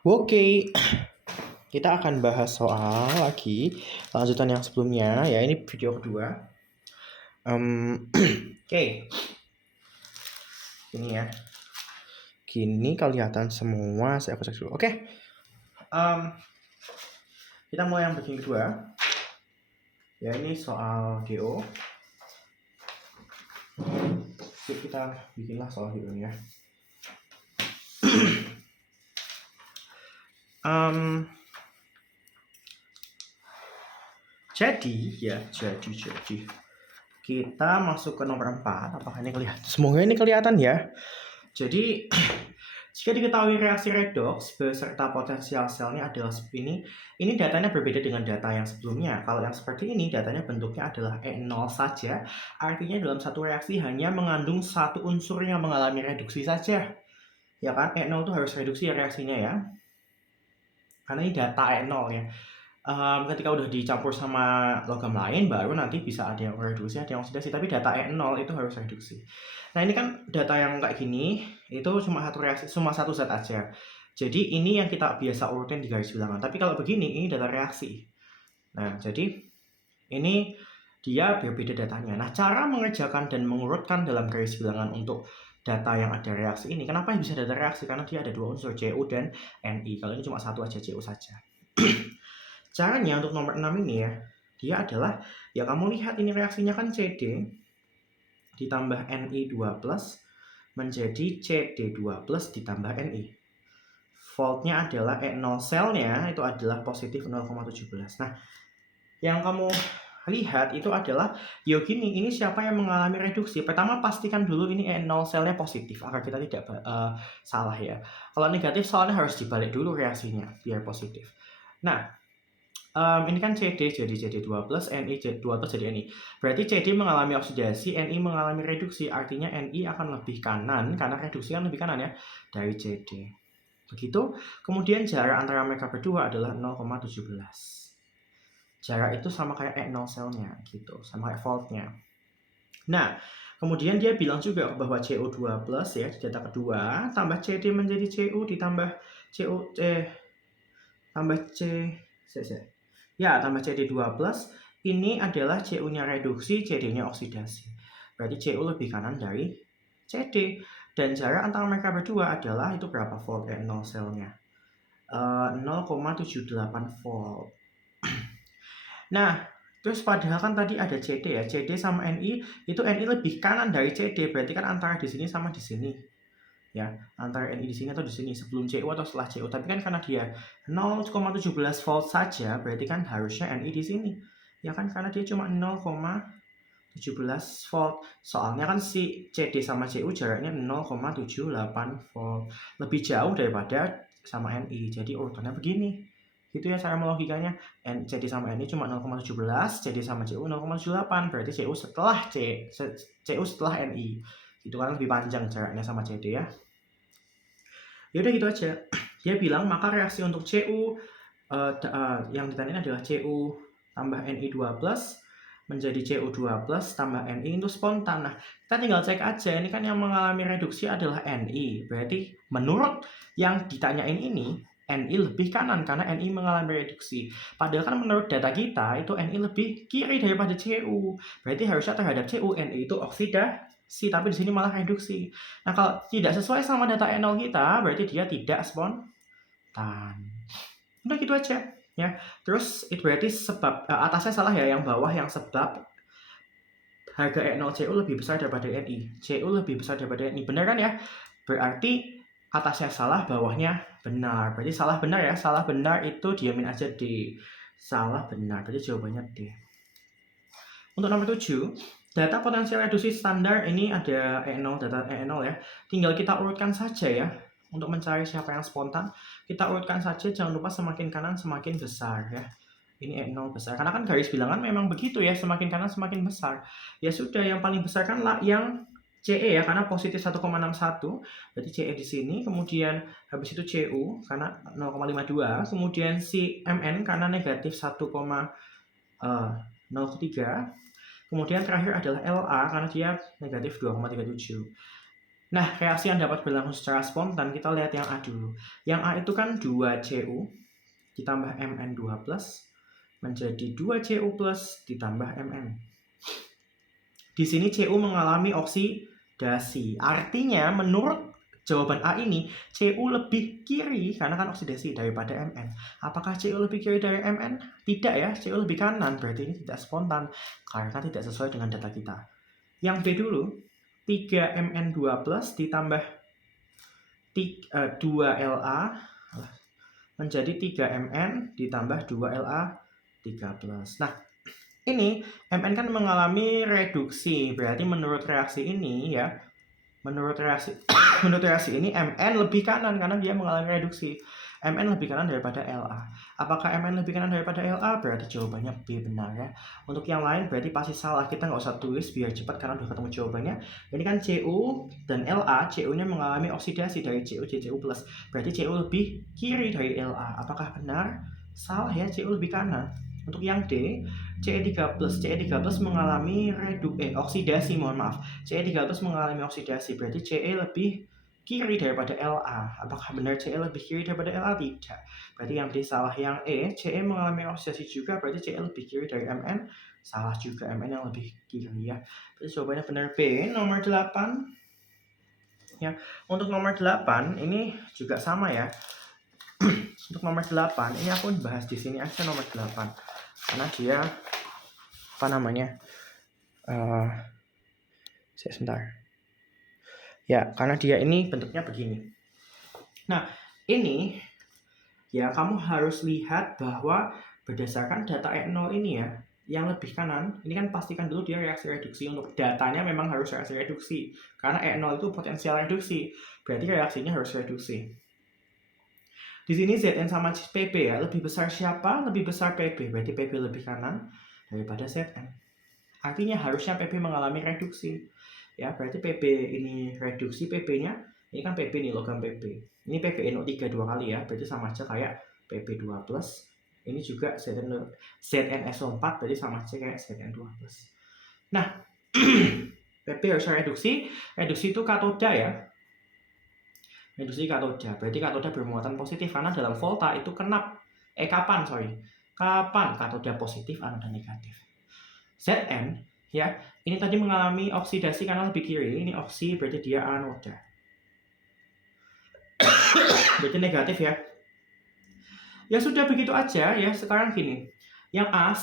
Oke, kita akan bahas soal lagi lanjutan yang sebelumnya ya. Ini video kedua. Oke, ini ya. Gini kelihatan semua. Saya cek dulu. Oke, kita mulai yang bagian kedua. Ya, ini soal GO. Oke, kita bikinlah soal GO ya. Jadi kita masuk ke nomor 4. Apakah ini kelihatan? Semoga ini kelihatan ya. Jadi jika diketahui reaksi redoks beserta potensial selnya adalah ini datanya berbeda dengan data yang sebelumnya. Kalau yang seperti ini datanya bentuknya adalah E0 saja, artinya dalam satu reaksi hanya mengandung satu unsur yang mengalami reduksi saja. Ya kan, E0 itu harus reduksi ya reaksinya ya. Karena ini data E0 ya. Ketika udah dicampur sama logam lain baru nanti bisa ada yang reduksi, ada yang oksidasi, tapi data E0 itu harus reduksi. Nah, ini kan data yang kayak gini itu cuma satu reaksi, cuma satu zat aja. Jadi ini yang kita biasa urutin di garis bilangan. Tapi kalau begini ini data reaksi. Nah, jadi ini dia berbeda datanya. Nah, cara mengerjakan dan mengurutkan dalam garis bilangan untuk data yang ada reaksi ini, kenapa bisa data reaksi? Karena dia ada dua unsur, Cu dan Ni. Kalau ini cuma satu aja, Cu saja. Caranya untuk nomor 6 ini ya, dia adalah, ya kamu lihat ini reaksinya kan CD ditambah Ni2+ menjadi CD2+ ditambah Ni. Voltnya adalah E0 selnya itu adalah positif 0,17. Nah, yang kamu lihat itu adalah, ya gini, ini siapa yang mengalami reduksi? Pertama pastikan dulu ini E0 selnya positif agar kita tidak salah ya. Kalau negatif soalnya harus dibalik dulu reaksinya biar positif. Nah, ini kan CD jadi CD2+, Ni2+ jadi Ni. Berarti CD mengalami oksidasi, Ni mengalami reduksi, artinya Ni akan lebih kanan, karena reduksi kan lebih kanan ya, dari CD. Begitu, kemudian jarak antara mereka berdua adalah 0,17. Jarak itu sama kayak E0 selnya, gitu, sama kayak voltnya. Nah, kemudian dia bilang juga bahwa CO2+ ya, di data kedua, tambah CD menjadi Cu ditambah tambah CD2+, ini adalah Cu-nya reduksi, CD-nya oksidasi. Berarti Cu lebih kanan dari CD. Dan jarak antara mereka berdua adalah, itu berapa volt E0 selnya? 0,78 volt. Nah, terus padahal kan tadi ada CD ya, CD sama Ni, itu Ni lebih kanan dari CD, berarti kan antara di sini sama di sini. Ya, antara Ni di sini atau di sini sebelum Cu atau setelah Cu. Tapi kan karena dia 0,17 volt saja, berarti kan harusnya Ni di sini. Ya kan, karena dia cuma 0,17 volt. Soalnya kan si CD sama Cu jaraknya 0,78 volt. Lebih jauh daripada sama Ni. Jadi urutannya begini. Gitu ya cara melogikanya. CD sama Ni cuma 0,17, CD sama Cu 0,78. Berarti Cu setelah Cu setelah Ni. Itu kan lebih panjang jaraknya sama CD ya. Ya udah gitu aja. Dia bilang maka reaksi untuk Cu yang ditanyain adalah Cu tambah Ni2+ menjadi Cu2+ tambah Ni itu spontan. Nah, kita tinggal cek aja, ini kan yang mengalami reduksi adalah Ni. Berarti menurut yang ditanyain ini, Ni lebih kanan karena Ni mengalami reduksi. Padahal kan menurut data kita itu Ni lebih kiri daripada Cu. Berarti harusnya terhadap Cu Ni itu oksidasi, tapi di sini malah reduksi. Nah, kalau tidak sesuai sama data E0 kita, berarti dia tidak spontan. Udah gitu aja ya. Terus itu berarti sebab atasnya salah ya, yang bawah yang sebab harga E0 Cu lebih besar daripada Ni. Cu lebih besar daripada Ni. Benar kan ya? Berarti atasnya salah, bawahnya benar. Berarti salah benar ya. Salah benar itu diamin aja D. Salah benar. Berarti jawabannya D. Untuk nomor 7, data potensial reduksi standar ini ada E0, data E0 ya. Tinggal kita urutkan saja ya. Untuk mencari siapa yang spontan, kita urutkan saja, jangan lupa semakin kanan semakin besar ya. Ini E0 besar, karena kan garis bilangan memang begitu ya, semakin kanan semakin besar. Ya sudah, yang paling besar kan lah yang CE ya, karena positif 1,61, berarti CE di sini, kemudian habis itu Cu karena 0,52, kemudian si Mn karena negatif 1,03, kemudian terakhir adalah La karena dia negatif 2,37. Nah, reaksi yang dapat berlangsung secara spontan, kita lihat yang A dulu. Yang A itu kan 2Cu ditambah Mn2+, menjadi 2Cu+ ditambah Mn. Di sini Cu mengalami oksidasi. Artinya, menurut jawaban A ini, Cu lebih kiri, karena kan oksidasi, daripada Mn. Apakah Cu lebih kiri dari Mn? Tidak ya, Cu lebih kanan. Berarti ini tidak spontan, karena tidak sesuai dengan data kita. Yang B dulu, 3Mn2+ ditambah 2La menjadi 3Mn ditambah 2La3+. Nah, ini Mn kan mengalami reduksi, berarti menurut reaksi ini ya, menurut reaksi ini Mn lebih kanan karena dia mengalami reduksi. Mn lebih kanan daripada La. Apakah Mn lebih kanan daripada La? Berarti jawabannya B benar ya. Untuk yang lain berarti pasti salah. Kita nggak usah tulis biar cepat karena udah ketemu jawabannya. Ini kan Cu dan La, Cu-nya mengalami oksidasi dari Cu jadi Cu+. Berarti Cu lebih kiri dari La. Apakah benar? Salah ya, Cu lebih kanan. Untuk yang D, Ce3+ mengalami oksidasi, mohon maaf. Ce3+ mengalami oksidasi, berarti Ce lebih kiri daripada La. Apakah benar Ce lebih kiri daripada La? Tidak. Berarti yang D salah. Yang E, Ce mengalami oksidasi juga, berarti Ce lebih kiri dari Mn. Salah juga, Mn yang lebih kiri ya. Berarti jawabannya benar B, nomor 8. Ya, untuk nomor 8 ini juga sama ya. Untuk nomor 8 ini aku bahas di sini aja nomor 8. Karena dia sebentar. Ya, karena dia ini bentuknya begini. Nah, ini ya kamu harus lihat bahwa berdasarkan data E0 ini ya, yang lebih kanan, ini kan pastikan dulu dia reaksi reduksi. Untuk datanya memang harus reaksi reduksi. Karena E0 itu potensial reduksi, berarti reaksinya harus reduksi. Di sini Zn sama Pb ya, lebih besar siapa? Lebih besar Pb, berarti Pb lebih kanan daripada Zn. Artinya harusnya Pb mengalami reduksi. Ya, berarti Pb ini reduksi, Pb-nya, ini kan Pb nih, logam Pb. Ini PbNO3 dua kali ya, berarti sama aja kayak Pb2+. Ini juga ZnSO4, berarti sama aja kayak Zn2+. Nah, Pb harus reduksi itu katoda ya. Reduksi katoda, berarti katoda bermuatan positif karena dalam volta itu kapan katoda positif, anoda negatif. Zn ya, ini tadi mengalami oksidasi karena lebih kiri, ini oksi berarti dia anoda. Berarti negatif ya. Ya sudah begitu aja ya. Sekarang gini, yang A,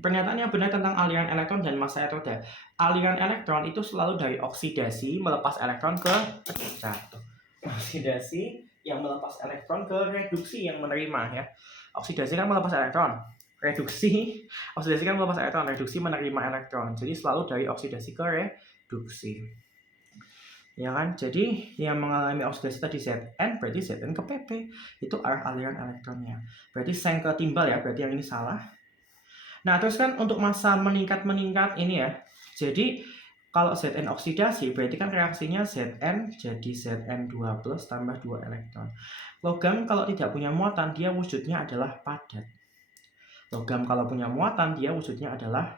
pernyataan yang benar tentang aliran elektron dan massa elektroda. Aliran elektron itu selalu dari oksidasi melepas elektron ke oksidasi yang melepas elektron ke reduksi yang menerima ya. Oksidasi kan melepas elektron, oksidasi kan melepas elektron, reduksi menerima elektron. Jadi selalu dari oksidasi ke reduksi. Ya kan? Jadi yang mengalami oksidasi tadi Zn, berarti Zn ke Pp. Itu arah aliran elektronnya. Berarti seng ke timbal ya, berarti yang ini salah. Nah, terus kan untuk massa meningkat ini ya. Jadi kalau Zn oksidasi, berarti kan reaksinya Zn jadi Zn2+ tambah 2 elektron. Logam kalau tidak punya muatan, dia wujudnya adalah padat. Logam kalau punya muatan, dia wujudnya adalah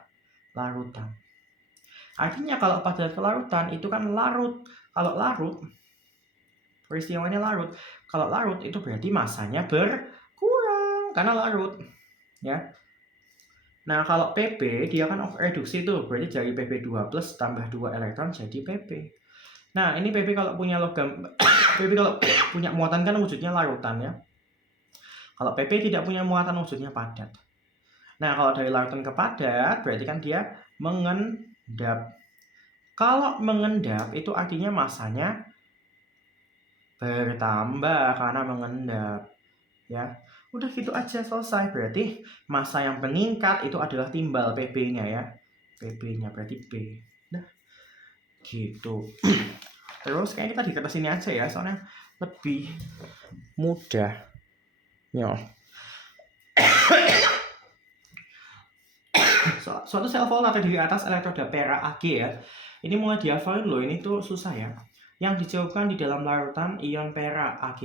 larutan. Artinya kalau padat ke larutan, itu kan larut. Kalau larut, peristiwanya larut. Kalau larut, itu berarti massanya berkurang, karena larut. Ya. Nah, kalau Pp, dia kan reduksi tuh, berarti dari Pp2+ tambah 2 elektron jadi Pp. Nah, ini Pp kalau punya logam, Pp kalau punya muatan kan wujudnya larutan ya. Kalau Pp tidak punya muatan wujudnya padat. Nah, kalau dari larutan ke padat, berarti kan dia mengendap. Kalau mengendap, itu artinya massanya bertambah karena mengendap. Ya. Udah gitu aja, selesai. Berarti massa yang meningkat itu adalah timbal Pb-nya ya. Pb-nya berarti B. Nah, gitu. Terus kayaknya kita di kertas ini aja ya, soalnya lebih mudah. Ya. Suatu sel volta terdiri atas elektroda perak Ag ya. Ini mulai dihafalin loh, ini tuh susah ya. Yang dijauhkan di dalam larutan ion perak Ag+,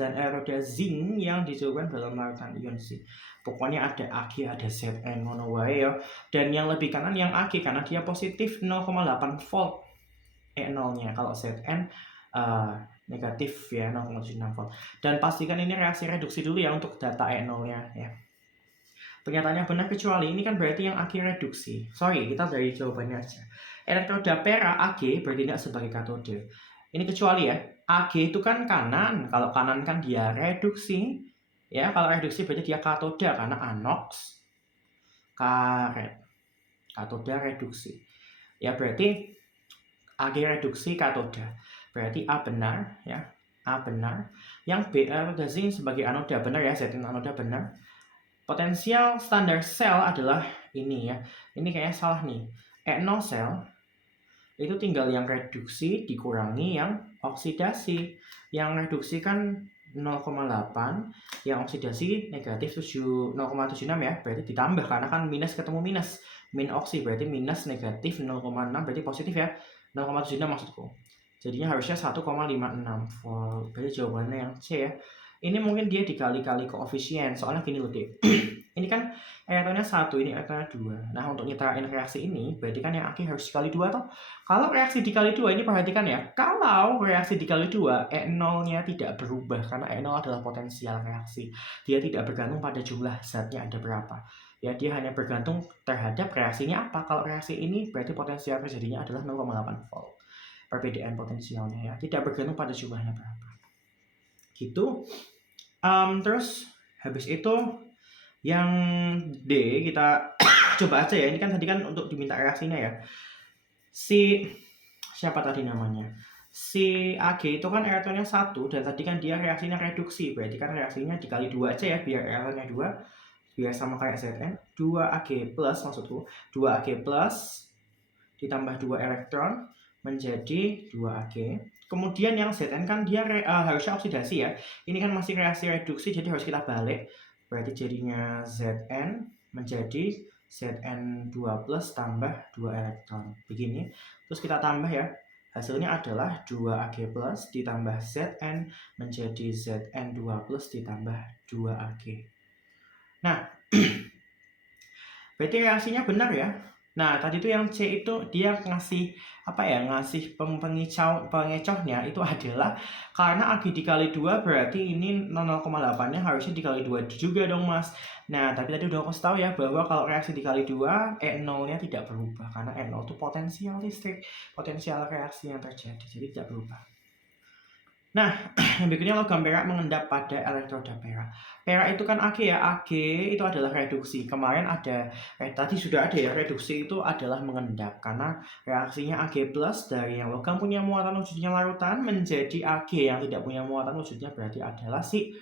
dan elektroda zinc yang dijauhkan dalam larutan ion Zinc. Pokoknya ada Ag, ada Zn, ngono wae ya. Dan yang lebih kanan yang Ag karena dia positif 0,8 volt. E0-nya. Kalau Zn negatif ya 0,76 volt. Dan pastikan ini reaksi reduksi dulu ya untuk data E0-nya ya. Pernyataannya benar kecuali ini kan berarti yang Ag reduksi. Sorry, kita dari jawabannya aja. Elektroda perak Ag bertindak sebagai katode. Ini kecuali ya. Ag itu kan kanan. Kalau kanan kan dia reduksi. Ya, kalau reduksi berarti dia katoda karena anoks karet. Katoda reduksi. Ya, berarti Ag reduksi katoda. Berarti A benar ya. A benar. Yang B reduksi sebagai anoda benar ya. Zn anoda benar. Potensial standar sel adalah ini ya. Ini kayaknya salah nih. E0 sel itu tinggal yang reduksi dikurangi yang oksidasi. Yang reduksi kan 0,8, yang oksidasi negatif 0,76 ya. Berarti ditambah karena kan minus ketemu minus. Min oksi berarti minus negatif 0,6 berarti positif ya. 0,76 maksudku. Jadinya harusnya 1,56 volt. Berarti jawabannya yang C ya. Ini mungkin dia dikali-kali koefisien. Soalnya gini loh, Dek. Ini kan elektronnya 1, ini elektronnya 2. Nah, untuk nyetarain reaksi ini, berarti kan yang Ag harus dikali 2 toh. Kalau reaksi dikali 2, ini perhatikan ya. Kalau reaksi dikali 2, E0-nya tidak berubah. Karena E0 adalah potensial reaksi. Dia tidak bergantung pada jumlah zatnya ada berapa. Ya, dia hanya bergantung terhadap reaksinya apa. Kalau reaksi ini, berarti potensial terjadinya adalah 0,8 volt. Perbedaan potensialnya ya. Tidak bergantung pada jumlahnya berapa. Gitu. Terus habis itu yang D kita coba aja ya. Ini kan tadi kan untuk diminta reaksinya ya. Si siapa tadi namanya? Si Ag itu kan elektronnya 1 dan tadi kan dia reaksinya reduksi. Berarti kan reaksinya dikali 2 aja ya biar elektronnya 2. Biar sama kayak Zn. 2Ag plus maksudku. 2Ag plus ditambah 2 elektron menjadi 2Ag. Kemudian yang Zn kan dia harusnya oksidasi ya. Ini kan masih reaksi reduksi jadi harus kita balik. Berarti jadinya Zn menjadi Zn2 plus tambah 2 elektron. Begini. Terus kita tambah ya. Hasilnya adalah 2Ag plus ditambah Zn menjadi Zn2 plus ditambah 2Ag. Nah, berarti reaksinya benar ya. Nah, tadi tuh yang C itu dia ngasih apa ya? Ngasih pengecohnya itu adalah karena Ag dikali 2 berarti ini 0,8-nya harusnya dikali 2 juga dong, Mas. Nah, tapi tadi udah aku tahu ya bahwa kalau reaksi dikali 2, E0-nya tidak berubah karena E0 itu potensial listrik, potensial reaksi yang terjadi, jadi tidak berubah. Nah, yang berikutnya logam perak mengendap pada elektroda perak. Perak itu kan Ag ya, Ag itu adalah reduksi. Kemarin ada, tadi sudah ada ya, reduksi itu adalah mengendap. Karena reaksinya Ag plus dari yang logam punya muatan wujudnya larutan menjadi Ag yang tidak punya muatan wujudnya berarti adalah si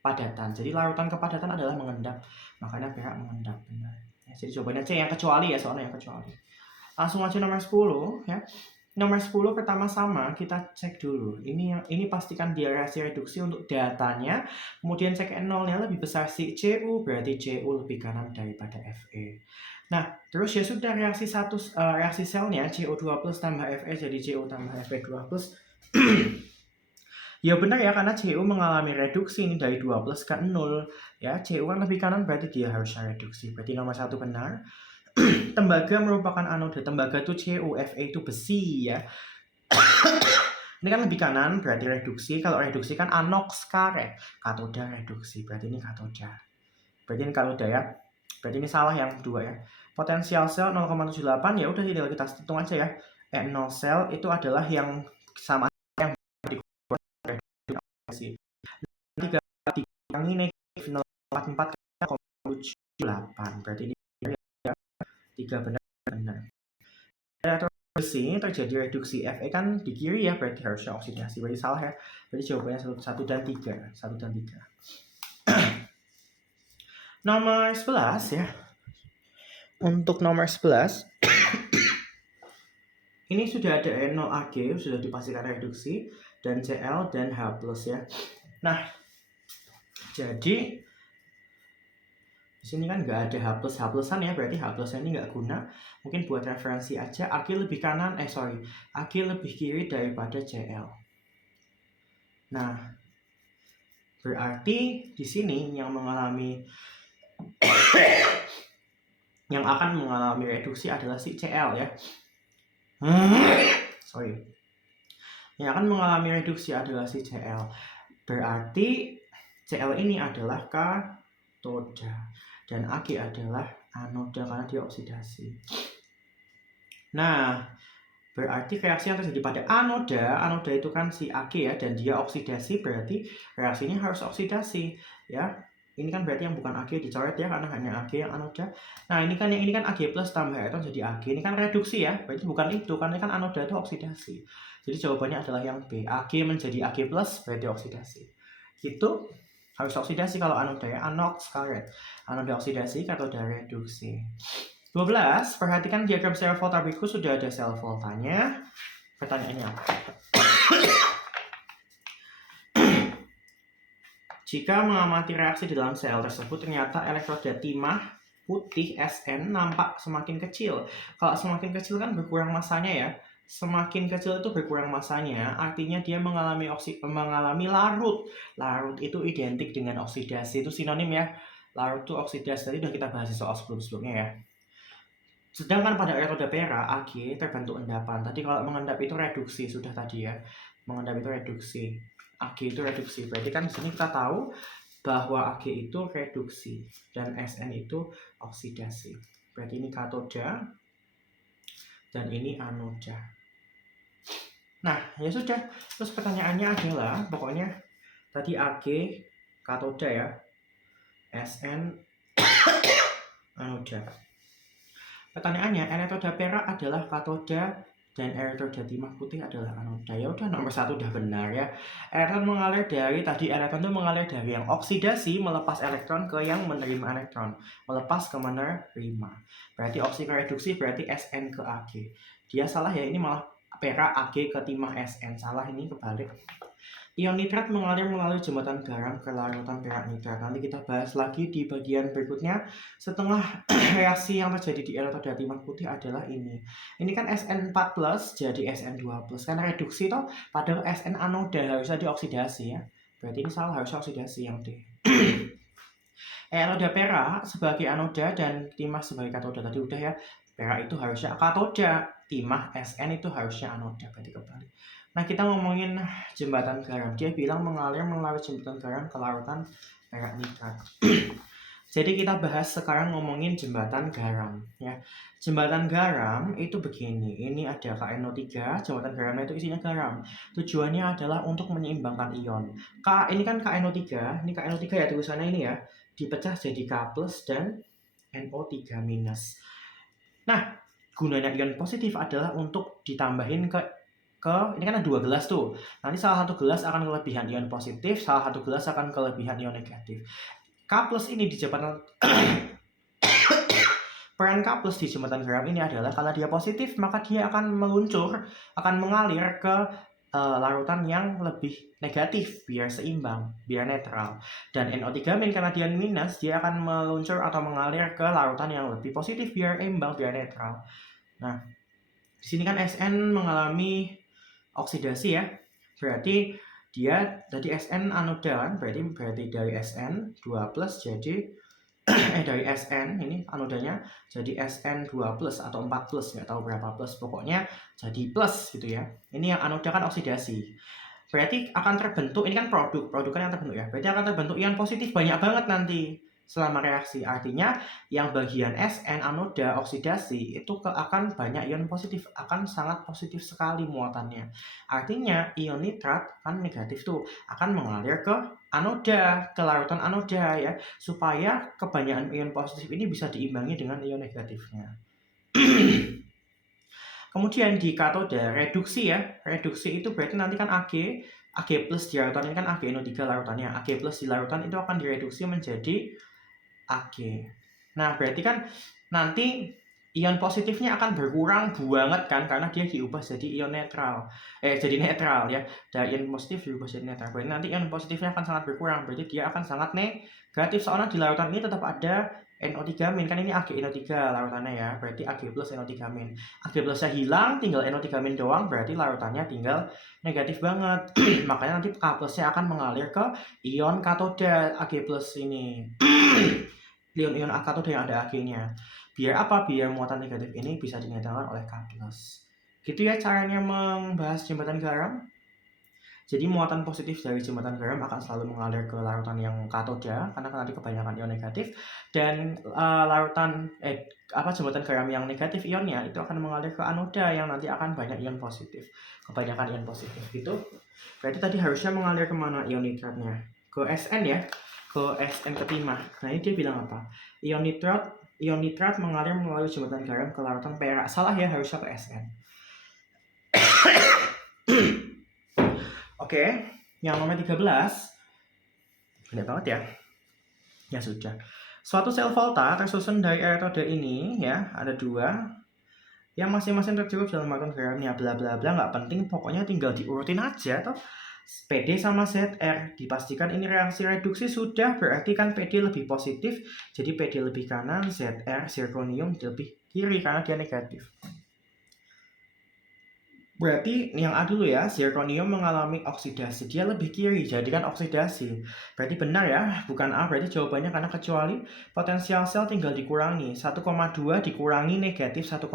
padatan. Jadi larutan kepadatan adalah mengendap. Makanya perak mengendap. Benar. Ya, jadi jawabannya C yang kecuali ya, soalnya yang kecuali. Langsung aja nomor 10 ya. Nomor 10 pertama sama, kita cek dulu. Ini pastikan dia reaksi reduksi untuk datanya. Kemudian cek N0-nya lebih besar si Cu, berarti Cu lebih kanan daripada Fe. Nah, terus ya sudah reaksi reaksi selnya CO2 plus tambah Fe jadi Cu tambah Fe2 plus. Ya benar ya, karena Cu mengalami reduksi ini dari 2 plus ke 0. Ya, Cu kan lebih kanan berarti dia harusnya reduksi. Berarti nomor 1 benar. Tembaga merupakan anoda. Tembaga itu Cu, Fe itu besi ya. Ini kan lebih kanan berarti reduksi. Kalau reduksi kan anoks karet. Katoda reduksi. Berarti ini katoda. Berarti ini katoda ya. Berarti ini salah yang kedua ya. Potensial sel 0,78 ya udah tinggal kita hitung aja ya. E0 sel itu adalah yang sama yang reduksi. 3 ini negatif 0,44 0,78. Berarti ini 3 benar. Besi terjadi reduksi Fe kan di kiri ya, berarti harusnya oksidasi. Berarti salah ya. Berarti jawabannya 1 dan 3. 1 dan 3. Nomor 11 ya. Untuk nomor 11 ini sudah ada N0Ag, sudah dipastikan reduksi, dan Cl dan H+ ya. Nah, jadi di sini kan nggak ada H+an ya, berarti H+nya ini nggak guna. Mungkin buat referensi aja, Ag lebih kanan, Ag lebih kiri daripada Cl. Nah, berarti di sini yang akan mengalami reduksi adalah si Cl ya. Sorry. Yang akan mengalami reduksi adalah si Cl. Berarti Cl ini adalah katoda dan Ag adalah anoda karena dia oksidasi. Nah, berarti reaksi yang terjadi pada anoda itu kan si Ag ya, dan dia oksidasi, berarti reaksinya harus oksidasi ya. Ini kan berarti yang bukan Ag dicoret ya, karena hanya Ag yang anoda. Nah ini kan Ag plus tambah elektron jadi Ag, ini kan reduksi ya, berarti bukan itu, karena kan anoda itu oksidasi. Jadi jawabannya adalah yang B, Ag menjadi Ag plus berarti oksidasi. Gitu, harus oksidasi kalau anoda ya, anox karet. Anoda oksidasi, katoda reduksi. 12, perhatikan diagram sel volta berikut, sudah ada sel voltanya. Pertanyaannya apa? Jika mengamati reaksi di dalam sel tersebut, ternyata elektroda timah putih Sn nampak semakin kecil. Kalau semakin kecil kan berkurang masanya ya. Semakin kecil itu berkurang masanya, artinya dia mengalami larut. Larut itu identik dengan oksidasi, itu sinonim ya. Larut itu oksidasi, tadi sudah kita bahas di soal sebelum-sebelumnya ya. Sedangkan pada elektroda perak, Ag terbentuk endapan. Tadi kalau mengendap itu reduksi, sudah tadi ya. Mengendap itu reduksi. Ag itu reduksi. Berarti kan di sini kita tahu bahwa Ag itu reduksi dan Sn itu oksidasi. Berarti ini katoda dan ini anoda. Nah, ya sudah. Terus pertanyaannya adalah, pokoknya tadi Ag katoda ya. Sn anoda. Pertanyaannya, elektroda perak adalah katoda dan elektroda timah putih adalah anoda. Ya udah, nomor 1 udah benar ya. Elektron mengalir dari elektron itu mengalir dari yang oksidasi melepas elektron ke yang menerima elektron, melepas ke menerima. Berarti oksigen reduksi berarti Sn ke Ag. Dia salah ya, ini malah perak Ag ke timah Sn. Salah, ini kebalik. Ion nitrat mengalir melalui jembatan garam ke larutan perak nitrat. Nanti kita bahas lagi di bagian berikutnya. Setengah reaksi yang terjadi di elektroda timah putih adalah ini. Ini kan Sn4 plus jadi Sn2 plus. Karena reduksi toh, padahal Sn anoda harusnya dioksidasi ya. Berarti ini salah, harusnya oksidasi yang D. Elektroda perak sebagai anoda dan timah sebagai katoda. Tadi udah ya. Perak itu harusnya katoda, timah Sn itu harusnya anoda. Berarti kebalik. Nah, kita ngomongin jembatan garam. Dia bilang mengalir melalui jembatan garam ke larutan perak nitrat. Jadi kita bahas sekarang ngomongin jembatan garam ya. Jembatan garam itu begini. Ini ada KNO3, jembatan garamnya itu isinya garam. Tujuannya adalah untuk menyeimbangkan ion. Ini kan KNO3, ini KNO3 ya tulisannya ini ya. Dipecah jadi K+ dan NO3-. Nah, gunanya ion positif adalah untuk ditambahin ini kan ada 2 gelas tuh. Nanti salah satu gelas akan kelebihan ion positif, salah satu gelas akan kelebihan ion negatif. K+ ini di jembatan peran K+ di jembatan garam ini adalah kalau dia positif maka dia akan meluncur, akan mengalir ke larutan yang lebih negatif biar seimbang, biar netral. Dan NO3- karena dia minus, dia akan meluncur atau mengalir ke larutan yang lebih positif biar imbang, biar netral. Nah, di sini kan Sn mengalami oksidasi ya, berarti dia tadi Sn anoda kan, berarti dari Sn 2 plus jadi dari Sn ini anodanya jadi Sn 2 plus atau 4 plus, nggak tahu berapa plus, pokoknya jadi plus gitu ya. Ini yang anoda kan oksidasi, berarti akan terbentuk, ini kan produk kan yang terbentuk ya, berarti akan terbentuk ion positif banyak banget nanti selama reaksi. Artinya yang bagian Sn anoda oksidasi itu akan banyak ion positif, akan sangat positif sekali muatannya. Artinya ion nitrat kan negatif tuh, akan mengalir ke anoda, ke larutan anoda ya, supaya kebanyakan ion positif ini bisa diimbangi dengan ion negatifnya. Kemudian di katoda reduksi ya, reduksi itu berarti nanti kan Ag plus di larutan ini kan AgNO3 larutannya, Ag plus di larutan itu akan direduksi menjadi Ag. Nah, berarti kan nanti ion positifnya akan berkurang banget kan, karena dia diubah jadi ion netral. Jadi netral ya. Dari ion positif diubah jadi netral. Berarti nanti ion positifnya akan sangat berkurang. Berarti dia akan sangat negatif, soalnya di larutan ini tetap ada NO3- kan ini AgNO3 larutannya ya. Berarti Ag plus NO3-. Ag plusnya hilang, tinggal NO3- doang, berarti larutannya tinggal negatif banget. Makanya nanti K plusnya akan mengalir ke ion katoda Ag plus ini. Ion-ion katoda yang ada Ag-nya. Biar apa? Biar muatan negatif ini bisa dinetralkan oleh K+. Gitu ya caranya membahas jembatan garam. Jadi muatan positif dari jembatan garam akan selalu mengalir ke larutan yang katoda karena nanti kebanyakan ion negatif, dan jembatan garam yang negatif ionnya itu akan mengalir ke anoda yang nanti akan banyak ion positif, kebanyakan ion positif gitu. Berarti tadi harusnya mengalir kemana ion nitratnya? Ke Sn ya, ke Sn ke timah. Nah ini dia bilang apa? Ion nitrat mengalir melalui jembatan garam ke larutan perak. Salah ya, harusnya ke Sn. Oke, yang nomor 13. Banyak banget ya. Ya sudah. Suatu sel volta tersusun dari eletroda ini ya, ada 2 yang masing-masing tercukup dalam larutan garamnya, bla bla bla, nggak penting, pokoknya tinggal diurutin aja toh. PD sama ZR, dipastikan ini reaksi reduksi sudah, berarti kan PD lebih positif, jadi PD lebih kanan, ZR zirconium lebih kiri karena dia negatif. Berarti yang A dulu ya, zirconium mengalami oksidasi, dia lebih kiri, jadi kan oksidasi. Berarti benar ya, bukan A, berarti jawabannya karena kecuali potensial sel tinggal dikurangi. 1,2 dikurangi negatif 1,5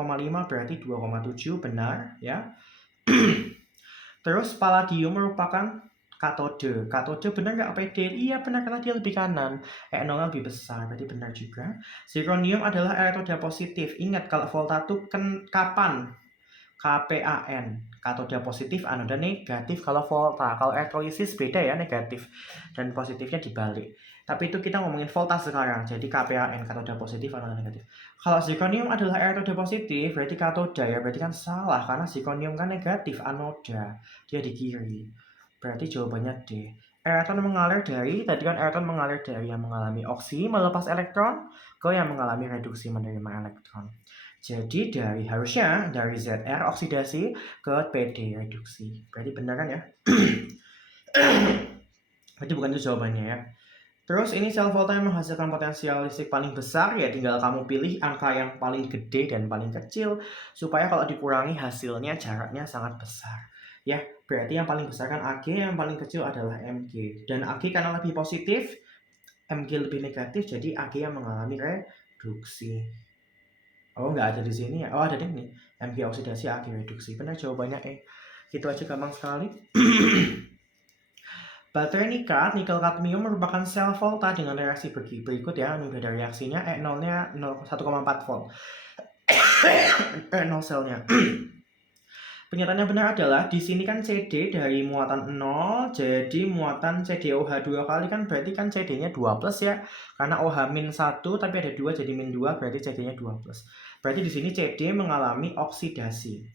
berarti 2,7, benar ya. Terus palladium merupakan katode. Katode benar nggak PD? Iya benar karena dia lebih kanan. E0 lebih besar, berarti benar juga. Zirconium adalah elektroda positif. Ingat kalau volta itu kapan? KPAN, katoda positif, anoda negatif. Kalau volta, kalau elektrolisis beda ya, negatif dan positifnya dibalik. Tapi itu kita ngomongin volta sekarang, jadi KPAN, katoda positif, anoda negatif. Kalau zirconium adalah elektroda positif, berarti katoda ya, berarti kan salah karena zirconium kan negatif, anoda, dia di kiri. Berarti jawabannya D. Elektron mengalir dari, tadi kan elektron mengalir dari yang mengalami oksi melepas elektron ke yang mengalami reduksi menerima elektron. Jadi harusnya dari ZR oksidasi ke PD reduksi. Berarti benar kan ya? Berarti bukan itu jawabannya ya. Terus ini sel volta yang menghasilkan potensial listrik paling besar ya, tinggal kamu pilih angka yang paling gede dan paling kecil supaya kalau dikurangi hasilnya jaraknya sangat besar. Ya, berarti yang paling besar kan Ag, yang paling kecil adalah Mg. Dan Ag karena lebih positif, Mg lebih negatif, jadi Ag yang mengalami reduksi. Oh, nggak ada di sini ya. Oh, ada deh nih. Mg oksidasi, Ag reduksi. Benar jawabannya Gitu aja gampang sekali. Baterai nikel kadmium merupakan sel volta dengan reaksi berikut ya. Ini beda reaksinya. E0-nya 1,4 volt. E0 selnya. Pernyataan yang benar adalah di sini kan CD dari muatan 0, jadi muatan CdOH 2 kali kan berarti kan CD-nya 2 plus ya. Karena OH min 1 tapi ada 2 jadi min 2 berarti CD-nya 2 plus. Berarti di sini CD mengalami oksidasi.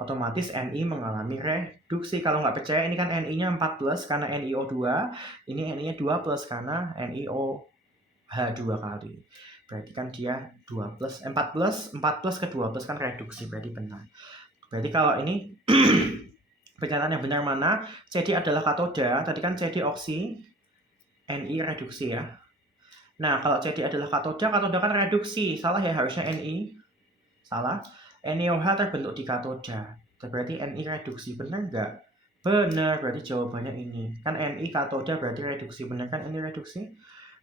Otomatis Ni mengalami reduksi. Kalau nggak percaya ini kan Ni-nya 4 plus karena NiO2, ini Ni-nya 2 plus karena NiOH 2 kali. Berarti kan dia 2 plus, 4 plus ke 2 plus kan reduksi, berarti benar. Berarti kalau ini pernyataan yang benar mana? CD adalah katoda, tadi kan CD oksi, Ni reduksi ya. Nah, kalau CD adalah katoda kan reduksi. Salah ya, harusnya Ni. Salah. NiOH terbentuk di katoda. Berarti Ni reduksi, benar nggak? Benar, berarti jawabannya ini. Kan Ni katoda berarti reduksi, benar kan Ni reduksi?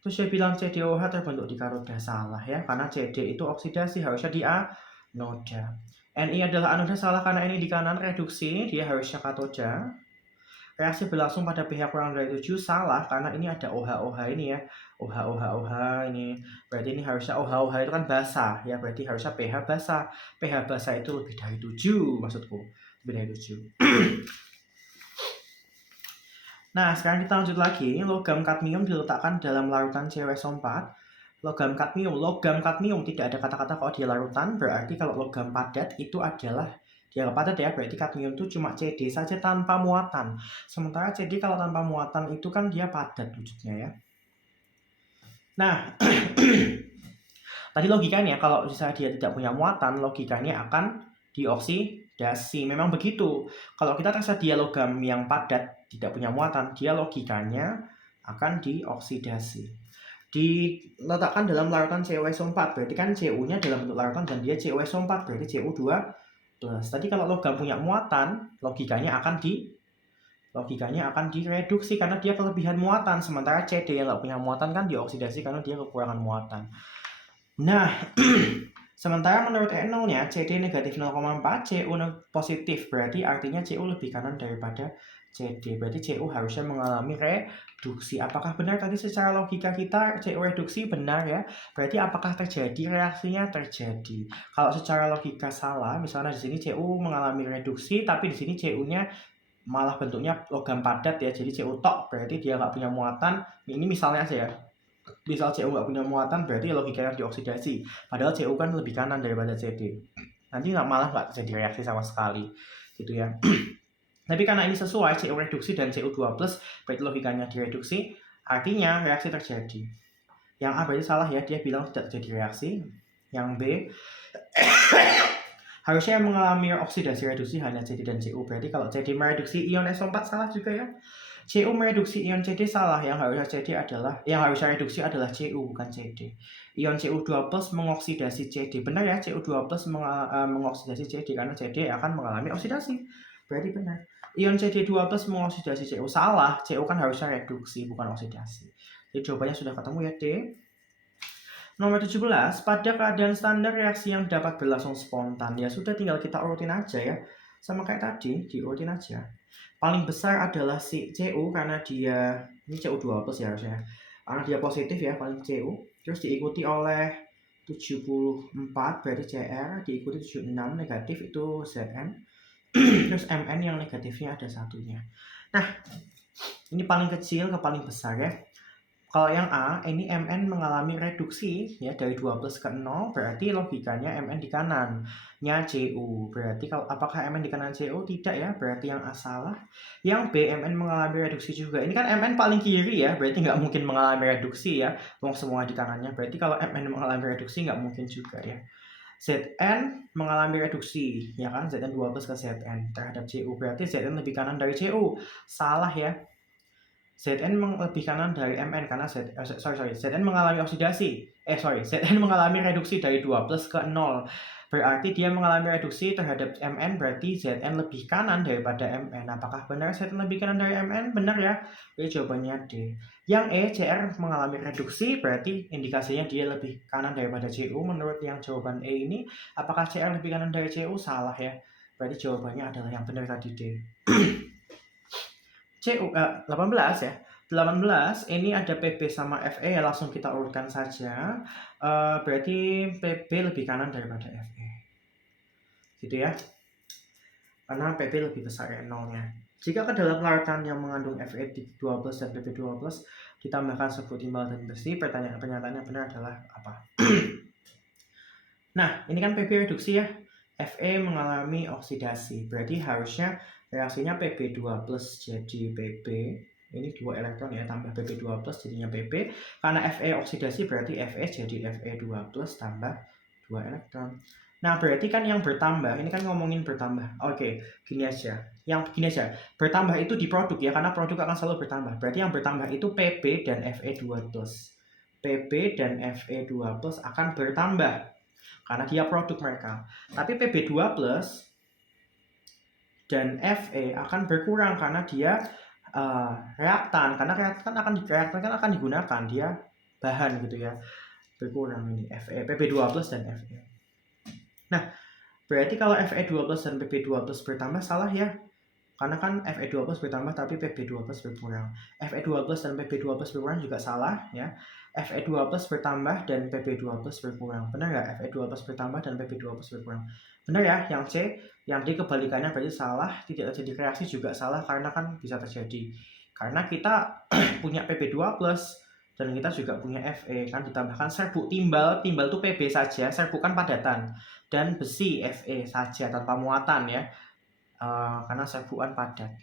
Terus saya bilang CdOH terbentuk di katoda, salah ya. Karena CD itu oksidasi, harusnya di anoda. Ni adalah anoda, salah karena Ni di kanan reduksi, dia harusnya katoda. Reaksi berlangsung pada pH kurang dari 7, salah karena ini ada OH ini ya. OH ini. Berarti ini harusnya OH itu kan basah ya, berarti harusnya pH basah. pH basah itu lebih dari 7 maksudku. Lebih dari 7. Nah, sekarang kita lanjut lagi. Logam kadmium diletakkan dalam larutan CuSO4. Logam kadmium tidak ada kata-kata kalau dia larutan, berarti kalau logam padat itu adalah dia padat ya, berarti kadmium itu cuma CD saja tanpa muatan. Sementara CD kalau tanpa muatan itu kan dia padat wujudnya ya. Nah, tadi logikanya kalau misalnya dia tidak punya muatan, logikanya akan dioksidasi. Memang begitu. Kalau kita tersedia logam yang padat tidak punya muatan, dia logikanya akan dioksidasi. Diletakkan dalam larutan CuSO4, berarti kan Cu-nya dalam bentuk larutan dan dia CuSO4, berarti Cu2+. Tadi kalau logam punya muatan, logikanya akan direduksi karena dia kelebihan muatan, sementara CD yang nggak punya muatan kan dioksidasi karena dia kekurangan muatan. Nah, Sementara menurut E0-nya, CD negatif 0,4, CU positif. Berarti artinya CU lebih kanan daripada CD. Berarti CU harusnya mengalami reduksi. Apakah benar tadi secara logika kita CU reduksi? Benar ya. Berarti apakah terjadi? Reaksinya terjadi. Kalau secara logika salah, misalnya di sini CU mengalami reduksi, tapi di sini CU-nya malah bentuknya logam padat ya. Jadi CU tok, berarti dia nggak punya muatan. Ini misalnya aja ya. Misal CU nggak punya muatan, berarti logikanya dioksidasi. Padahal CU kan lebih kanan daripada CD. Nanti malah nggak terjadi reaksi sama sekali, gitu ya. Tapi karena ini sesuai CU reduksi dan CU2+, berarti logikanya direduksi, artinya reaksi terjadi. Yang A berarti salah ya, dia bilang tidak terjadi reaksi. Yang B, harusnya mengalami oksidasi reduksi hanya CD dan CU. Berarti kalau CD mereduksi ion SO4 salah juga ya. CU mereduksi ion CD salah, yang harusnya reduksi adalah CU bukan CD. Ion CU2+ mengoksidasi CD. Benar ya, CU2+ mengoksidasi CD karena CD akan mengalami oksidasi. Berarti benar. Ion CD2+ mengoksidasi CU salah, CU kan harusnya reduksi bukan oksidasi. Jadi jawabannya sudah ketemu ya D. Nomor 17, pada keadaan standar reaksi yang dapat berlangsung spontan. Ya sudah tinggal kita urutin aja ya. Sama kayak tadi, diurutin aja. Paling besar adalah si CU karena dia, ini CU2+ ya harusnya. Karena dia positif ya, paling CU. Terus diikuti oleh 74, berarti CR. Diikuti 76, negatif itu Zn. Terus Mn yang negatifnya ada satunya. Nah, ini paling kecil ke paling besar ya. Kalau yang A, ini Mn mengalami reduksi ya dari 2+ ke 0, berarti logikanya Mn di kanannya CU. Berarti kalau apakah Mn di kanan CU? Tidak ya, berarti yang A salah. Yang B, Mn mengalami reduksi juga. Ini kan Mn paling kiri ya, berarti nggak mungkin mengalami reduksi ya. Wong semua di kanannya, berarti kalau Mn mengalami reduksi nggak mungkin juga ya. Zn mengalami reduksi, ya kan? Zn 2+ ke Zn terhadap CU, berarti Zn lebih kanan dari CU. Salah ya. Zn lebih kanan dari Mn karena Zn mengalami oksidasi. Zn mengalami reduksi dari 2+ ke 0. Berarti dia mengalami reduksi terhadap Mn, berarti Zn lebih kanan daripada Mn. Apakah benar Zn lebih kanan dari Mn? Benar ya. Jadi jawabannya D. Yang E, Cr mengalami reduksi, berarti indikasinya dia lebih kanan daripada Cu. Menurut yang jawaban E ini, apakah Cr lebih kanan dari Cu? Salah ya. Berarti jawabannya adalah yang benar tadi D. CU 18 ya. 18 ini ada PB sama FE ya, langsung kita urutkan saja. Berarti PB lebih kanan daripada FE. Gitu ya. Karena PB lebih besar ya nolnya. Jika ke dalam larutan yang mengandung Fe12+ dan PP2+ ditambahkan serbuk timbal dan besi, pernyataannya benar adalah apa? Nah, ini kan PB reduksi ya. Fe mengalami oksidasi. Berarti harusnya reaksinya Pb2+ jadi Pb. Ini 2 elektron ya, tambah Pb2+ jadinya Pb. Karena Fe oksidasi berarti Fe jadi Fe2+ tambah 2 elektron. Nah, berarti kan yang bertambah, ini kan ngomongin bertambah. Oke, gini aja. Bertambah itu di produk ya, karena produk akan selalu bertambah. Berarti yang bertambah itu Pb dan Fe2+. Pb dan Fe2+ akan bertambah karena dia produk mereka. Tapi Pb2+ dan Fe akan berkurang karena dia reaktan. Karena reaktan akan digunakan, dia bahan gitu ya. Berkurang ini Fe, Pb2+ dan Fe. Nah, berarti kalau Fe2+ dan Pb2+ bertambah salah ya. Karena kan Fe2+ bertambah tapi Pb2+ berkurang. Fe2+ dan Pb2+ berkurang juga salah ya. Fe2+ bertambah dan Pb2+ berkurang. Benar nggak? Fe2+ bertambah dan Pb2+ berkurang. Benar ya? Yang C, yang D kebalikannya berarti salah. Tidak terjadi reaksi juga salah karena kan bisa terjadi. Karena kita punya Pb2+ dan kita juga punya Fe kan ditambahkan serbuk timbal. Timbal itu Pb saja, serbuk kan padatan. Dan besi Fe saja tanpa muatan ya. Karena serbukan padat,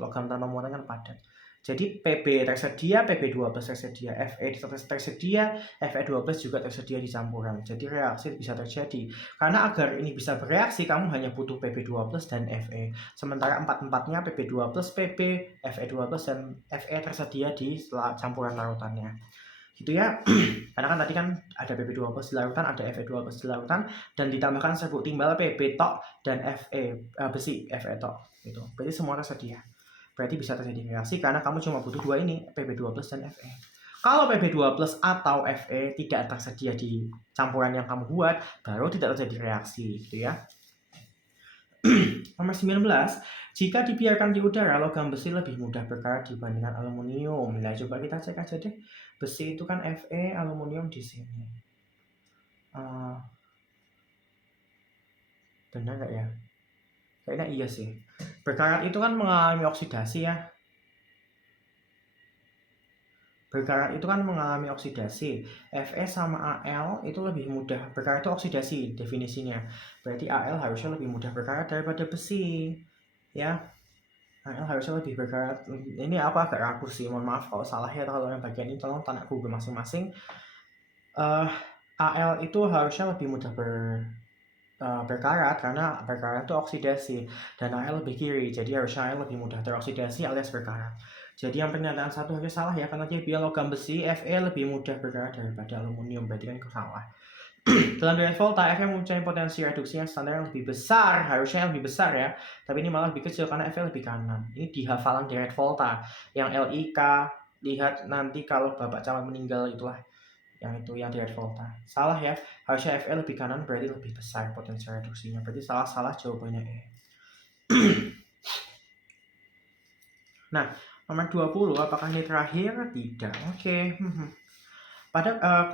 logam tanpa muatan kan padat. Jadi Pb tersedia, Pb2+ tersedia, Fe tersedia, Fe2+ juga tersedia di campuran. Jadi reaksi bisa terjadi. Karena agar ini bisa bereaksi, kamu hanya butuh Pb2+ dan Fe. Sementara empat-empatnya Pb2+, Pb, Fe2+ dan Fe tersedia di campuran larutannya. Gitu ya. Karena kan tadi kan ada Pb2+ di larutan, ada Fe2+ di larutan, dan ditambahkan serbuk timbal Pb tok dan Fe besi Fe tok gitu. Berarti semua tersedia. Berarti bisa terjadi reaksi karena kamu cuma butuh dua ini, Pb2+ dan Fe. Kalau Pb2 plus atau Fe tidak tersedia di campuran yang kamu buat, baru tidak terjadi reaksi, gitu ya. Nomor 19, jika dibiarkan di udara, logam besi lebih mudah berkarat dibandingkan aluminium. Nah, coba kita cek aja deh. Besi itu kan Fe, aluminium di sini. Benar nggak ya? Kayaknya iya sih. Berkarat itu kan mengalami oksidasi ya. Berkarat itu kan mengalami oksidasi. Fe sama Al itu lebih mudah. Berkarat itu oksidasi definisinya. Berarti Al harusnya lebih mudah berkarat daripada besi. Ya. Al harusnya lebih berkarat. Ini aku agak ragu sih. Mohon maaf kalau salah ya. Kalau yang bagian ini tolong tanya Google masing-masing. Al itu harusnya lebih mudah berkarat karena berkarat itu oksidasi dan Al lebih kiri, jadi harusnya Al lebih mudah teroksidasi alias berkarat. Jadi yang pernyataan satu harusnya salah ya, karena dia bilang logam besi Fe lebih mudah berkarat daripada aluminium, berarti kan salah. Dalam direct volta, Fe mempunyai potensi reduksi yang standar yang lebih besar, harusnya yang lebih besar ya, tapi ini malah lebih kecil karena Fe lebih kanan. Ini di hafalan direct volta, yang LIK lihat nanti kalau Bapak Camat meninggal itulah yang itu yang direct volta. Salah ya, harusnya Fe lebih kanan berarti lebih besar potensi reduksinya, berarti salah jawabannya E. Nah, nomor 20, apakah ini terakhir? Tidak. Oke.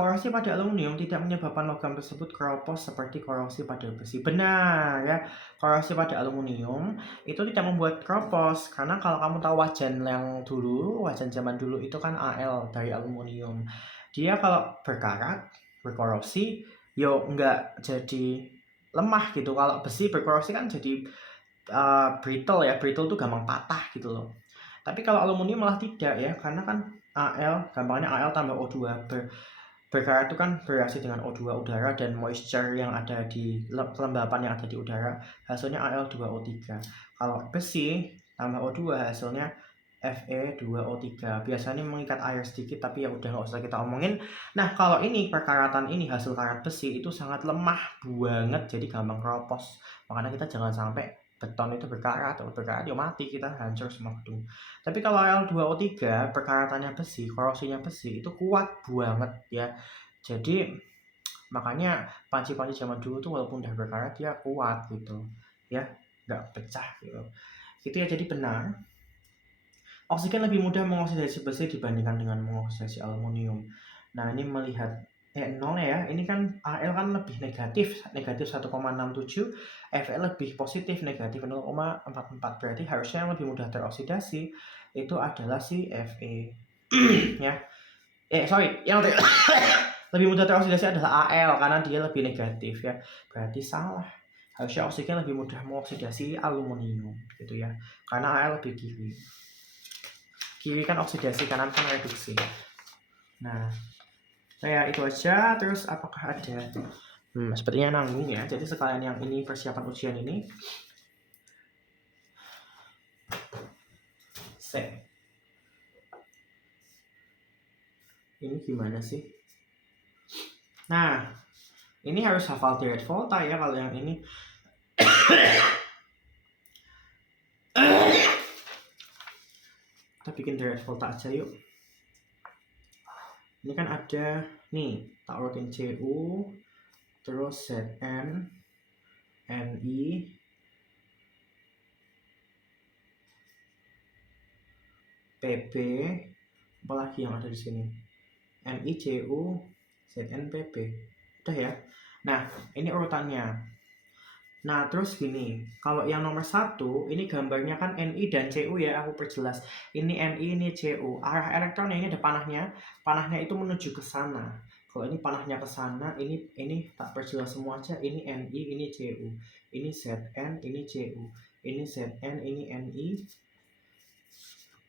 Korosi pada aluminium tidak menyebabkan logam tersebut keropos seperti korosi pada besi. Benar ya, korosi pada aluminium itu tidak membuat keropos, karena kalau kamu tahu wajan zaman dulu itu kan Al dari aluminium. Dia kalau berkarat, berkorosi, yo nggak jadi lemah gitu. Kalau besi berkorosi kan jadi brittle ya, brittle tuh gampang patah gitu loh. Tapi kalau aluminium malah tidak ya, karena kan gampangnya Al tambah O2 berkarat itu kan bereaksi dengan O2 udara dan moisture yang ada di kelembapan yang ada di udara, hasilnya Al2O3. Kalau besi tambah O2 hasilnya Fe2O3. Biasanya mengikat air sedikit, tapi ya udah nggak usah kita omongin. Nah, kalau ini perkaratan ini hasil karat besi itu sangat lemah banget, jadi gampang keropos. Makanya kita jangan sampai beton itu berkarat ya mati, kita hancur semua gedung. Tapi kalau Al2O3 perkaratannya besi, korosinya besi itu kuat banget ya. Jadi makanya panci-panci zaman dulu tuh walaupun udah berkarat dia kuat gitu ya, nggak pecah gitu. Itu ya, jadi benar oksigen lebih mudah mengoksidasi besi dibandingkan dengan mengoksidasi aluminium. Nah, ini melihat nol ya, ini kan Al kan lebih negatif 1,67, Fe lebih positif negatif 0,44, berarti harusnya yang lebih mudah teroksidasi itu adalah si Fe ya. Yang lebih mudah teroksidasi adalah Al karena dia lebih negatif ya, berarti salah. Harusnya oksigen lebih mudah mengoksidasi aluminium gitu ya, karena Al lebih kiri kan oksidasi, kanan kan reduksi. Nah, kayak itu aja. Terus apakah ada sepertinya nanggung ya, jadi sekalian yang ini persiapan ujian ini ini gimana sih? Nah, ini harus hafal direct volta ya kalau yang ini. Kita bikin direct volta aja yuk. Ini kan ada nih, tak urutin Cu, terus Zn, Ni, Pb, apalagi yang ada di sini? Ni, Cu, Zn, Pb. Udah ya. Nah, ini urutannya. Nah, terus gini, kalau yang nomor 1, ini gambarnya kan Ni dan Cu ya, aku perjelas. Ini Ni, ini Cu. Arah elektronnya ini ada panahnya. Panahnya itu menuju ke sana. Kalau ini panahnya ke sana, ini tak perjelas semua aja. Ini Ni, ini Cu. Ini Zn, ini Cu. Ini Zn, ini Ni.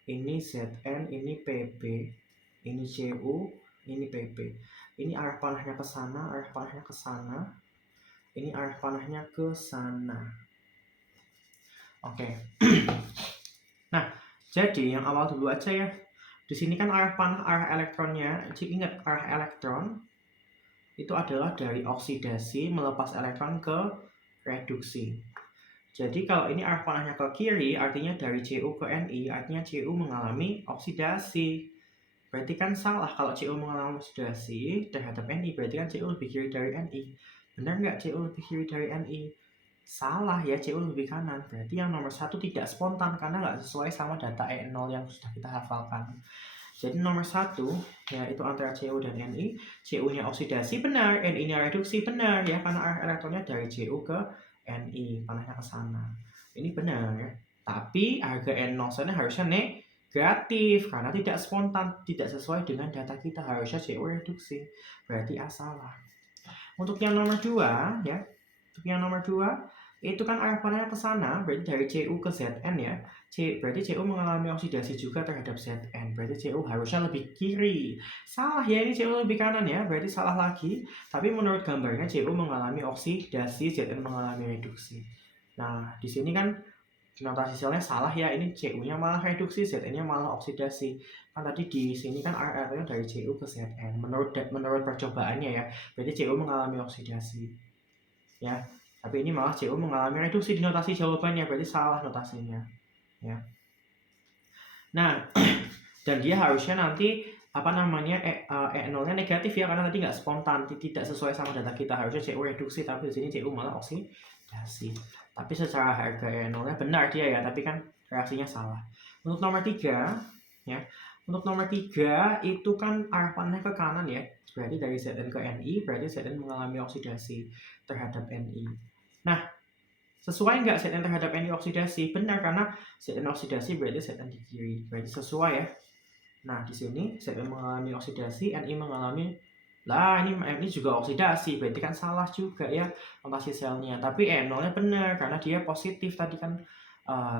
Ini Zn, ini Pb. Ini Cu, ini Pb. Ini arah panahnya ke sana, arah panahnya ke sana. Ini arah panahnya ke sana. Oke. Nah, jadi yang awal dulu aja ya. Di sini kan arah panah, arah elektronnya. Jadi ingat, arah elektron itu adalah dari oksidasi melepas elektron ke reduksi. Jadi kalau ini arah panahnya ke kiri, artinya dari Cu ke Ni, artinya Cu mengalami oksidasi. Berarti kan salah kalau CO mengalami oksidasi terhadap Ni, berarti kan CO lebih kiri dari Ni. Benar nggak CO lebih kiri dari Ni? Salah ya, CO lebih kanan. Berarti yang nomor 1 tidak spontan karena nggak sesuai sama data E0 yang sudah kita hafalkan. Jadi nomor 1 yaitu antara CO dan Ni. CO-nya oksidasi benar, Ni-nya reduksi benar ya, karena arah elektronnya dari CO ke Ni, panahnya ke sana. Ini benar. Tapi harga N0 sana harusnya negatif karena tidak spontan, tidak sesuai dengan data kita, harusnya CO reduksi. Berarti A salah. Untuk yang nomor 2 ya. Untuk yang nomor 2 itu kan arah panahnya ke sana, berarti dari Cu ke Zn ya. Berarti Cu mengalami oksidasi juga terhadap Zn. Berarti Cu harusnya lebih kiri. Salah ya, ini Cu lebih kanan ya. Berarti salah lagi. Tapi menurut gambarnya Cu mengalami oksidasi, Zn mengalami reduksi. Nah, di sini kan notasi selnya salah ya, ini Cu-nya malah reduksi, Zn-nya malah oksidasi. Kan tadi di sini kan arahnya dari Cu ke Zn. Menurut percobaannya ya, berarti Cu mengalami oksidasi. Ya, tapi ini malah Cu mengalami reduksi di notasi jawabannya, berarti salah notasinya. Ya. Nah, dan dia harusnya nanti E0-nya negatif ya, karena tadi nggak spontan, tidak sesuai sama data kita, harusnya Cu reduksi, tapi di sini Cu malah oksidasi. Tapi secara harga E0-nya benar dia ya, tapi kan reaksinya salah. Untuk nomor 3 ya. Untuk nomor 3 itu kan arah panahnya ke kanan ya. Berarti dari Zn ke Ni, berarti Zn mengalami oksidasi terhadap Ni. Nah, sesuai nggak Zn terhadap Ni oksidasi? Benar, karena Zn oksidasi berarti Zn di kiri. Berarti sesuai ya. Nah, di sini Zn mengalami oksidasi, Ni mengalami ini juga oksidasi, berarti kan salah juga ya notasi selnya. Tapi E0-nya benar karena dia positif tadi kan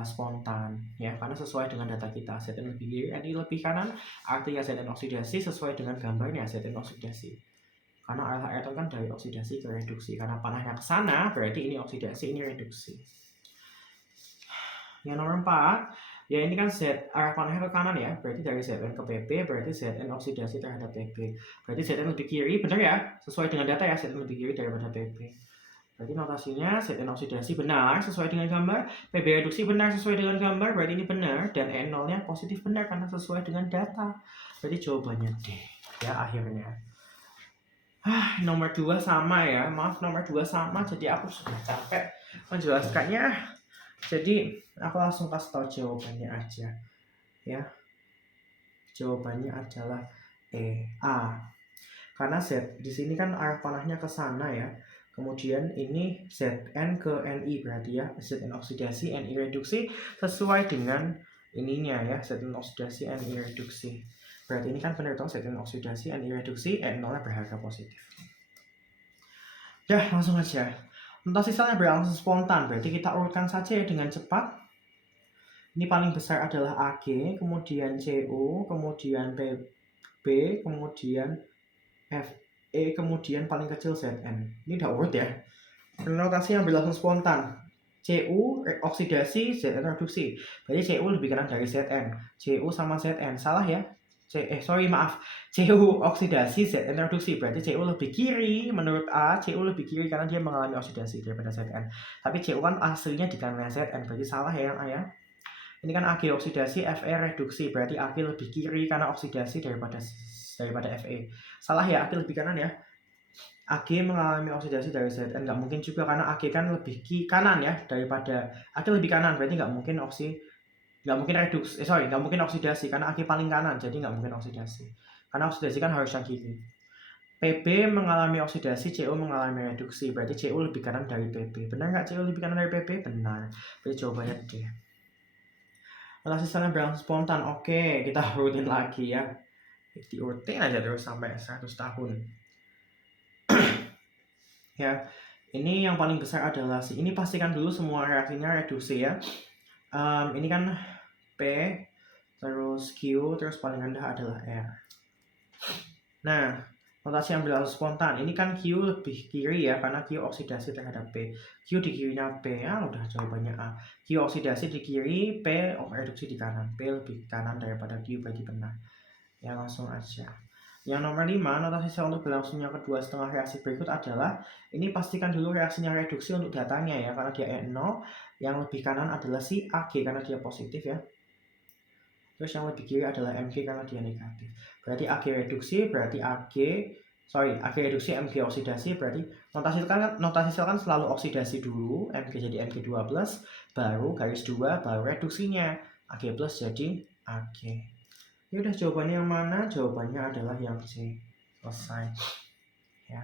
spontan ya, karena sesuai dengan data kita. Zn lebih kiri, Ni lebih kanan, artinya Zn oksidasi sesuai dengan gambarnya Zn oksidasi. Karena arah elektron kan dari oksidasi ke reduksi. Karena panahnya ke sana, berarti ini oksidasi, ini reduksi. Yang nomor 4 ya, ini kan arah panahnya ke kanan ya, berarti dari Zn ke Pp, berarti Zn oksidasi terhadap Pp. Berarti Zn lebih kiri, benar ya? Sesuai dengan data ya, Zn lebih kiri daripada Pp. Berarti notasinya Zn oksidasi benar sesuai dengan gambar, Pb reduksi benar sesuai dengan gambar, berarti ini benar, dan E0-nya positif benar karena sesuai dengan data. Berarti jawabannya D ya akhirnya. Nomor 2 sama ya, maaf nomor 2 sama, jadi aku sudah capek menjelaskannya. Jadi aku langsung kasih tahu jawabannya aja ya. Jawabannya adalah A. Karena di sini kan arah panahnya ke sana ya. Kemudian ini Zn ke Ni, berarti ya Zn oksidasi, Ni reduksi sesuai dengan ininya ya, Zn oksidasi, Ni reduksi. Berarti ini kan benar dong, Zn oksidasi, Ni reduksi, E0-nya berharga positif. Dah, langsung aja. Notasi selnya berlangsung spontan, berarti kita urutkan saja ya dengan cepat. Ini paling besar adalah Ag, kemudian Cu, kemudian Pb, kemudian Fe, kemudian paling kecil Zn. Ini udah urut ya. Notasi yang berlangsung spontan. Cu oksidasi, Zn reduksi. Berarti Cu lebih kanan dari Zn. Cu sama Zn. Salah ya. Cu oksidasi, Zn reduksi, berarti Cu lebih kiri. Menurut A, Cu lebih kiri karena dia mengalami oksidasi daripada Zn. Tapi Cu kan aslinya di kanan Zn, berarti salah ya yang A ya. Ini kan Ag oksidasi, Fe reduksi, berarti Ag lebih kiri karena oksidasi daripada Fe. Salah ya, Ag lebih kanan ya. Ag mengalami oksidasi dari Zn, nggak mungkin juga karena Ag kan lebih kanan ya daripada Ag lebih kanan, berarti nggak mungkin nggak mungkin oksidasi karena Ag paling kanan, jadi nggak mungkin oksidasi. Karena oksidasi kan harus yang kiri. Pb mengalami oksidasi, Cu mengalami reduksi, berarti Cu lebih kanan dari Pb. Benar nggak Cu lebih kanan dari Pb? Benar. Berarti jawabannya D. Notasi selnya berlangsung spontan. Oke, kita urutin lagi ya. Diurutin aja terus sampai 100 tahun. Ya, ini yang paling besar adalah ini pastikan dulu semua reaksinya reduksi ya. Ini kan P, terus Q, terus paling rendah adalah R. Nah, notasi yang berlangsung spontan, ini kan Q lebih kiri ya, karena Q oksidasi terhadap P. Q di kirinya P, udah jawabannya A. Q oksidasi di kiri, P reduksi di kanan. P lebih kanan daripada Q, berarti benar. Ya, langsung aja. Yang nomor 5, notasi sel untuk berlangsungnya kedua setengah reaksi berikut adalah, ini pastikan dulu reaksinya reduksi untuk datanya ya, karena dia E0, yang lebih kanan adalah si Ag karena dia positif ya. Terus yang lebih kiri adalah Mg karena dia negatif. berarti Ag reduksi, berarti Ag reduksi, Mg oksidasi, berarti notasi sel kan selalu oksidasi dulu, Mg jadi Mg2+, baru garis 2, baru reduksinya, Ag+, jadi Ag. Ya udah, jawabannya yang mana? Jawabannya adalah yang C. Selesai. Ya.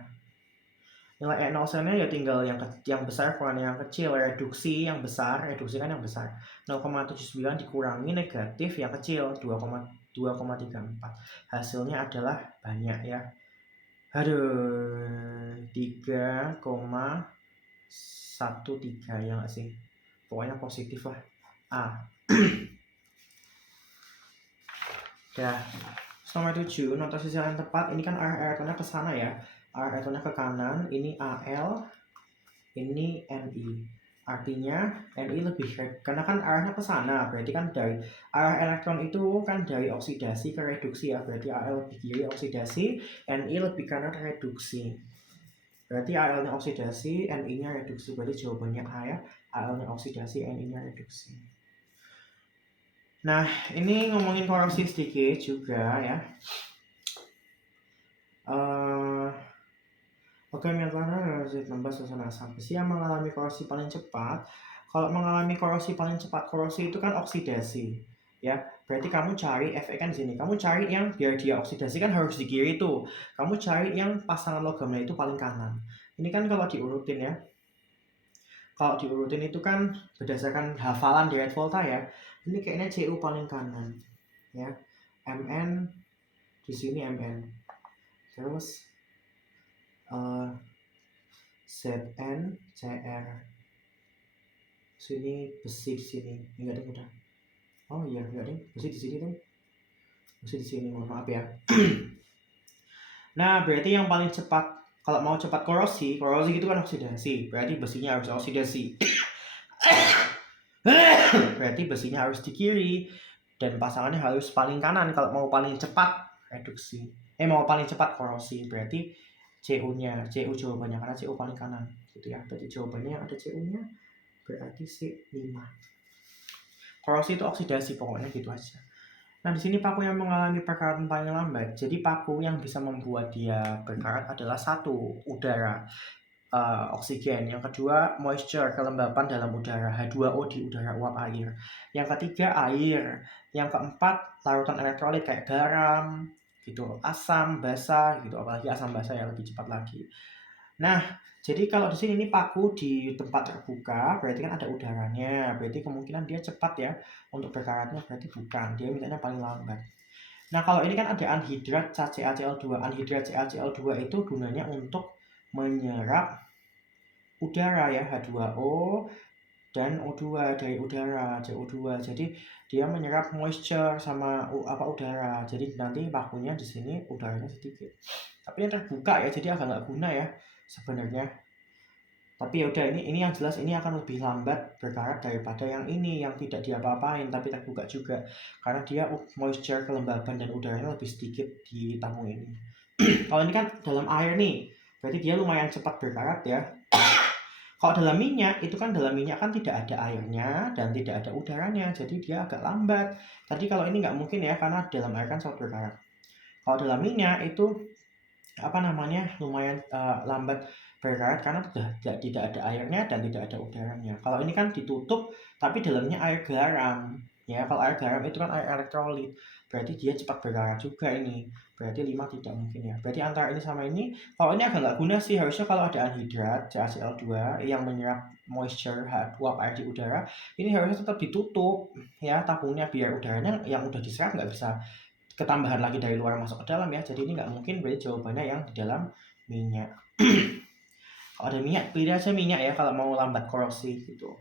Nilai E0 selnya ya tinggal yang besar kurang yang kecil, reduksi yang besar, reduksi kan yang besar. 0,79 dikurangi negatif yang kecil, 2,34. Hasilnya adalah banyak ya. Aduh, 3,13 ya nggak sih? Pokoknya positif lah. A. Ya. Nomor 7, notasi sel yang tepat. Ini kan arah elektronnya ke sana ya. Arah elektronnya ke kanan, ini Al, ini Ni. Artinya Ni lebih, karena kan arahnya ke sana, berarti kan dari arah elektron itu kan dari oksidasi ke reduksi ya. Berarti Al lebih kiri oksidasi, Ni lebih kanan reduksi. Berarti Al-nya oksidasi, Ni-nya reduksi. Berarti jawabannya A ya. Al-nya oksidasi, Ni-nya reduksi. Nah, ini ngomongin korosi sedikit juga ya. Oke, yang telah tambah susunan asam besi yang mengalami korosi paling cepat. Kalau mengalami korosi paling cepat, korosi itu kan oksidasi, ya. Berarti kamu cari Fe kan di sini. Kamu cari yang biar dia oksidasi kan harus di kiri tuh. Kamu cari yang pasangan logamnya itu paling kanan. Ini kan kalau diurutin ya. Kalau diurutin itu kan berdasarkan hafalan di Red Volta ya. Ini kayaknya Cu paling kanan, ya. Mn di sini Mn. Terus Zn Cr. Sini besi di sini. Enggak ada udah. Oh iya, enggak deh. Besi di sini tuh. Besi di sini, mohon maaf ya. Nah, berarti yang paling cepat, kalau mau cepat korosi itu kan oksidasi. Berarti besinya harus oksidasi. Berarti besinya harus di kiri dan pasangannya harus paling kanan kalau mau paling cepat reduksi. Mau paling cepat korosi, berarti Cu jawabannya, karena Cu paling kanan gitu ya. Berarti jawabannya ada Cu-nya, berarti C5. Korosi itu oksidasi, pokoknya gitu aja. Nah, di sini paku yang mengalami perkaratan paling lambat. Jadi paku yang bisa membuat dia berkarat adalah 1, udara, oksigen. Yang kedua, moisture, kelembapan dalam udara, H2O di udara uap air. Yang ketiga, air. Yang keempat, larutan elektrolit kayak garam, gitu, asam, basa, gitu. Apalagi asam basa yang lebih cepat lagi. Nah, jadi kalau di sini ini paku di tempat terbuka, berarti kan ada udaranya. Berarti kemungkinan dia cepat ya untuk berkaratnya, berarti bukan. Dia mintanya paling lambat. Nah, kalau ini kan ada anhidrat CaCl2. Anhidrat CaCl2 itu gunanya untuk menyerap udara ya, H2O dan O2 dari udara, CO2. Jadi dia menyerap moisture sama udara. Jadi nanti pakunya di sini udaranya sedikit. Tapi yang terbuka ya, jadi agak nggak guna ya sebenarnya. Tapi ya udah, ini yang jelas ini akan lebih lambat berkarat daripada yang ini yang tidak diapa-apain tapi terbuka juga, karena dia moisture, kelembaban dan udaranya lebih sedikit di tabung ini. Kalau ini kan dalam air nih, berarti dia lumayan cepat berkarat ya. Kalau dalam minyak, itu kan dalam minyak kan tidak ada airnya dan tidak ada udaranya, jadi dia agak lambat. Tadi kalau ini nggak mungkin ya, karena dalam air kan cepat berkarat. Kalau dalam minyak itu lumayan lambat berkarat karena tidak ada airnya dan tidak ada udaranya. Kalau ini kan ditutup tapi dalamnya air garam. Ya, kalau air garam itu kan air elektrolit. Berarti dia cepat berkarat juga ini. Berarti 5 tidak mungkin ya. Berarti antara ini sama ini, kalau ini agak nggak guna sih, harusnya kalau ada anhidrat CaCl2 yang menyerap moisture uap air di udara, ini harusnya tetap ditutup ya tabungnya biar udaranya yang udah diserap nggak bisa ketambahan lagi dari luar masuk ke dalam ya. Jadi ini nggak mungkin, berarti jawabannya yang di dalam minyak. Kalau ada minyak, pilih aja minyak ya kalau mau lambat korosi gitu.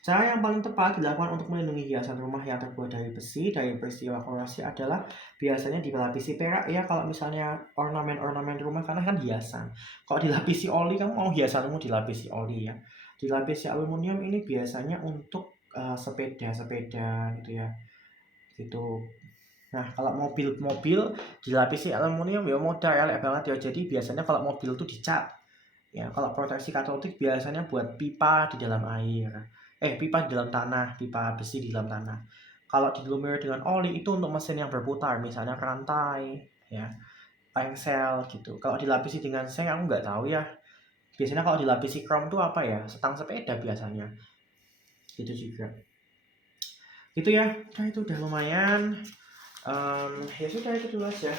Cara yang paling tepat dilakukan untuk melindungi hiasan rumah yang terbuat dari besi dari peristiwa korosi adalah biasanya dilapisi perak ya kalau misalnya ornamen-ornamen rumah, karena kan hiasan. Kalau dilapisi oli, kamu mau hiasanmu dilapisi oli ya. Dilapisi aluminium ini biasanya untuk sepeda-sepeda gitu ya. Gitu. Nah, kalau mobil dilapisi aluminium ya modal elek banget ya. Jadi biasanya kalau mobil tuh dicat. Ya, kalau proteksi katolik biasanya buat pipa di dalam air. Pipa di dalam tanah, pipa besi di dalam tanah. Kalau diglumir dengan oli itu untuk mesin yang berputar, misalnya rantai, ya, engsel gitu. Kalau dilapisi dengan seng aku nggak tahu ya. Biasanya kalau dilapisi chrome tuh apa ya? Setang sepeda biasanya. Gitu juga. Gitu ya. Nah, itu udah lumayan. Ya sudah itu dulu aja.